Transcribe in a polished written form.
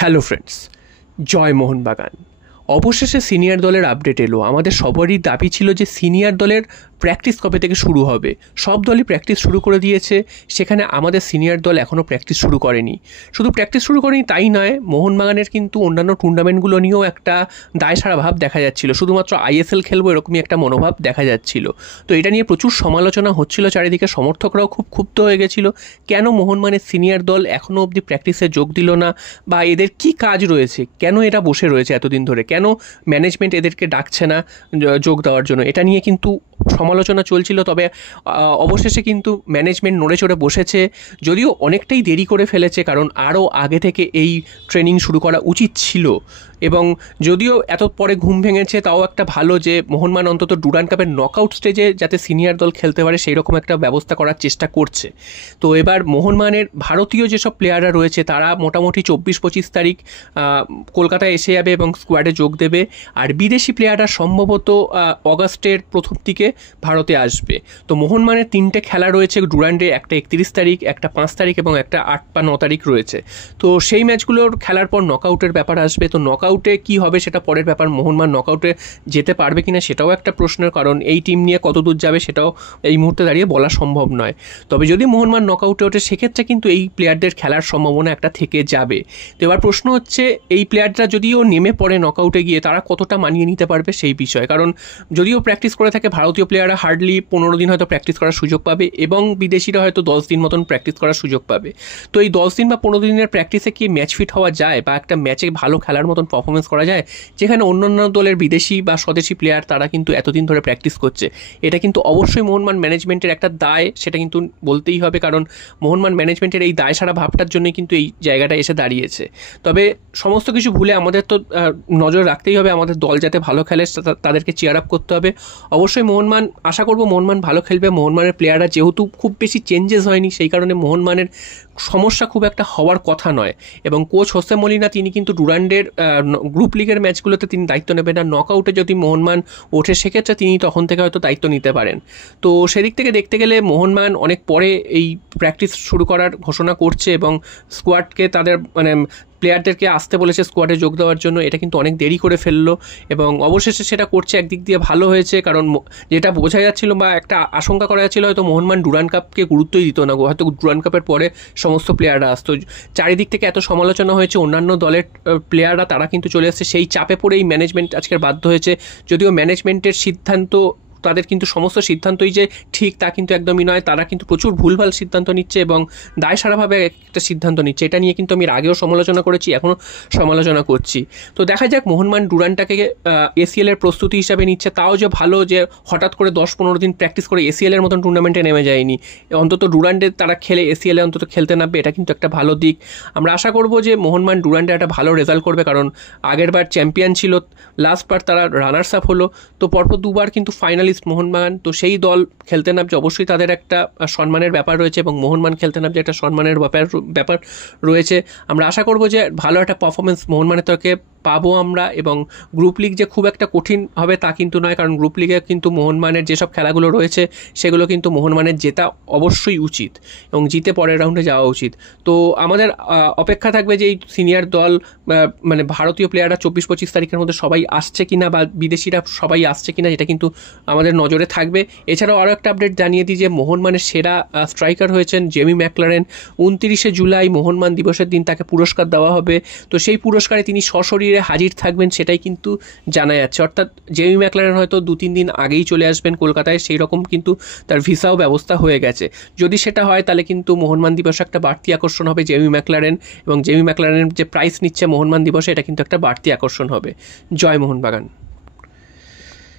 Hello friends, জয় মোহনবাগান। অবশেষে senior দলের update এলো। আমাদের সবারই দাবি ছিল যে সিনিয়র দলের প্র্যাকটিস কবে থেকে শুরু হবে। সব দলই প্র্যাকটিস শুরু করে দিয়েছে, সেখানে আমাদের সিনিয়র দল এখনও প্র্যাকটিস শুরু করেনি। শুধু প্র্যাকটিস শুরু করেনি তাই নয়, মোহনবাগানের কিন্তু অন্যান্য টুর্নামেন্টগুলো নিয়েও একটা দায়সারা ভাব দেখা যাচ্ছিল। শুধুমাত্র আইএসএল খেলবো এরকমই একটা মনোভাব দেখা যাচ্ছিল। তো এটা নিয়ে প্রচুর সমালোচনা হচ্ছিল, চারিদিকে সমর্থকরাও খুব ক্ষুব্ধ হয়ে গেছিল। কেন মোহনবাগানের সিনিয়র দল এখনও অবধি প্র্যাকটিসে যোগ দিল না, বা এদের কি কাজ রয়েছে, কেন এরা বসে রয়েছে এতদিন ধরে, কেন ম্যানেজমেন্ট এদেরকে ডাকছে না যোগ দেওয়ার জন্য, এটা নিয়ে কিন্তু সমালোচনা চলছিল। তবে অবশেষে কিন্তু ম্যানেজমেন্ট নড়ে চড়ে বসেছে, যদিও অনেকটাই দেরি করে ফেলেছে, কারণ আরও আগে থেকে এই ট্রেনিং শুরু করা উচিত ছিল। এবং যদিও এত পরে ঘুম ভেঙেছে, তাও একটা ভালো যে মোহনবাগান অন্তত ডুরান্ড কাপের নকআউট স্টেজে যাতে সিনিয়র দল খেলতে পারে সেই রকম একটা ব্যবস্থা করার চেষ্টা করছে। তো এবার মোহনবাগানের ভারতীয় যেসব প্লেয়াররা রয়েছে তারা মোটামুটি 24-25 তারিখ কলকাতায় এসে যাবে এবং স্কোয়াডে যোগ দেবে। আর বিদেশি প্লেয়াররা সম্ভবত অগাস্টের প্রথম দিকে ভারতে আসবে। তো মোহনবাগানের 3টে খেলা রয়েছে ডুরান্ডে, একটা 31 তারিখ, একটা 5 তারিখ এবং একটা 8 বা 9 তারিখ রয়েছে। তো সেই ম্যাচগুলোর খেলার পর নকআউটের ব্যাপার আসবে। তো নকআউটে কী হবে সেটা পরের ব্যাপার। মোহনবাগান নকআউটে যেতে পারবে কিনা সেটাও একটা প্রশ্নের, কারণ এই টিম নিয়ে কত দূর যাবে সেটাও এই মুহূর্তে দাঁড়িয়ে বলা সম্ভব নয়। তবে যদি মোহনবাগান নকআউটে ওঠে সেক্ষেত্রে কিন্তু এই প্লেয়ারদের খেলার সম্ভাবনা একটা থেকে যাবে। তো এবার প্রশ্ন হচ্ছে, এই প্লেয়াররা যদিও নেমে পড়ে নকআউটে গিয়ে তারা কতটা মানিয়ে নিতে পারবে সেই বিষয়ে। কারণ যদিও প্র্যাকটিস করে থাকে, ভারতীয় প্লেয়াররা হার্ডলি 15 দিন হয়তো প্র্যাকটিস করার সুযোগ পাবে এবং বিদেশিরা হয়তো 10 দিন মতন প্র্যাকটিস করার সুযোগ পাবে। তো এই 10 দিন বা 15 দিনের প্র্যাকটিসে কি ম্যাচ ফিট হওয়া যায় বা একটা ম্যাচে ভালো খেলার মতন পারফরমেন্স করা যায়, যেখানে অন্যান্য দলের বিদেশি বা স্বদেশি প্লেয়ার তারা কিন্তু এতদিন ধরে প্র্যাকটিস করছে? এটা কিন্তু অবশ্যই মোহনবাগান ম্যানেজমেন্টের একটা দায়, সেটা কিন্তু বলতেই হবে। কারণ মোহনবাগান ম্যানেজমেন্টের এই দায় সারা ভাবটার জন্যই কিন্তু এই জায়গাটা এসে দাঁড়িয়েছে। তবে সমস্ত কিছু ভুলে আমাদের তো নজর রাখতেই হবে, আমাদের দল যাতে ভালো খেলে তাদেরকে চিয়ার আপ করতে হবে। অবশ্যই মোহনবাগান, আশা করব মোহনবাগান ভালো খেলবে। মোহনবাগানের প্লেয়াররা যেহেতু খুব বেশি চেঞ্জেস হয়নি, সেই কারণে মোহনবাগানের সমস্যা খুব একটা হওয়ার কথা নয়। এবং কোচ হোসে মলিনা তিনি কিন্তু ডুরান্ডের গ্রুপ লিগের ম্যাচগুলোতে তিনি দায়িত্ব নেবেন না। নকআউটে যদি মোহনবাগান ওঠে সেক্ষেত্রে তিনি তখন থেকে হয়তো দায়িত্ব নিতে পারেন। তো সেদিক থেকে দেখতে গেলে মোহনবাগান অনেক পরে এই প্র্যাকটিস শুরু করার ঘোষণা করছে এবং স্কোয়াডকে তাদের প্লেয়ারদেরকে আসতে বলেছে স্কোয়াডে যোগ দেওয়ার জন্য। এটা কিন্তু অনেক দেরি করে ফেললো এবং অবশেষে সেটা করছে। একদিক দিয়ে ভালো হয়েছে, কারণ যেটা বোঝা যাচ্ছিল বা একটা আশঙ্কা করা যাচ্ছিল হয়তো মোহনবাগান ডুরান্ড কাপকে গুরুত্বই দিত না, হয়তো ডুরান্ড কাপের পরে সমস্ত প্লেয়াররা আসতো। চারিদিক থেকে এত সমালোচনা হয়েছে, অন্যান্য দলের প্লেয়াররা তারা কিন্তু চলে আসছে, সেই চাপে পড়েই ম্যানেজমেন্ট আজকের বাধ্য হয়েছে। যদিও ম্যানেজমেন্টের সিদ্ধান্ত, তাদের কিন্তু সমস্ত সিদ্ধান্তই যে ঠিক তা কিন্তু একদমই নয়। তারা কিন্তু প্রচুর ভুলভাল সিদ্ধান্ত নিচ্ছে এবং দায়সারাভাবে একটা সিদ্ধান্ত নিচ্ছে। এটা নিয়ে কিন্তু আমি আগেও সমালোচনা করেছি, এখনও সমালোচনা করছি। তো দেখা যাক, মোহনবাগান ডুরান্ডটাকে এসিএলের প্রস্তুতি হিসাবে নিচ্ছে। তাও যে ভালো যে হঠাৎ করে 10-15 দিন প্র্যাকটিস করে এসিএলের মতন টুর্নামেন্টে নেমে যায়নি, অন্তত ডুরান্ডে তারা খেলে এসিএলে অন্তত খেলতে নামবে, এটা কিন্তু একটা ভালো দিক। আমরা আশা করব যে মোহনবাগান ডুরান্ডে একটা ভালো রেজাল্ট করবে, কারণ আগের বার চ্যাম্পিয়ন ছিল, লাস্টবার তারা রানার্স আপ হলো। তো পরপর দুবার কিন্তু ফাইনালিস্ট মোহনবাগান। তো সেই দল খেলতে নামছে, অবশ্যই তাদের একটা সম্মানের ব্যাপার রয়েছে এবং মোহনবাগান খেলতে নামছে একটা সম্মানের ব্যাপার রয়েছে। আমরা আশা করব যে ভালো একটা পারফরমেন্স মোহনবাগানের থেকে পাবো আমরা। এবং গ্রুপ লিগ যে খুব একটা কঠিন হবে তা কিন্তু নয়, কারণ গ্রুপ লিগে কিন্তু মোহনবাগানের যেসব খেলাগুলো রয়েছে সেগুলো কিন্তু মোহনবাগানের জেতা অবশ্যই উচিত এবং জিতে পরের রাউন্ডে যাওয়া উচিত। তো আমাদের অপেক্ষা থাকবে যে এই সিনিয়র দল ভারতীয় প্লেয়াররা 24-25 তারিখের মধ্যে সবাই আসছে কিনা বা বিদেশিরা সবাই আসছে কিনা, এটা কিন্তু আমাদের নজরে থাকবে। এছাড়াও আরও একটা আপডেট জানিয়ে দিই যে মোহনবাগানের সেরা স্ট্রাইকার হয়েছেন জেমি ম্যাকলারেন। 29শে জুলাই মোহনবাগান দিবসের দিন তাকে পুরস্কার দেওয়া হবে। তো সেই পুরস্কারে তিনি সশরীরে হাজির থাকবেন সেটাই কিন্তু জানা যাচ্ছে। অর্থাৎ জেমি ম্যাকলারেন হয়তো 2-3 দিন আগেই চলে আসবেন কলকাতায়, সেই রকম কিন্তু তার ভিসাও ব্যবস্থা হয়ে গেছে। যদি সেটা হয় তাহলে কিন্তু মোহনবাগান দিবসে একটা বাড়তি আকর্ষণ হবে জেমি ম্যাকলারেন, এবং জেমি ম্যাকলারেনের যে প্রাইস নিচ্ছে মোহনবাগান দিবসে এটা কিন্তু একটা বাড়তি আকর্ষণ হবে। জয় মোহনবাগান।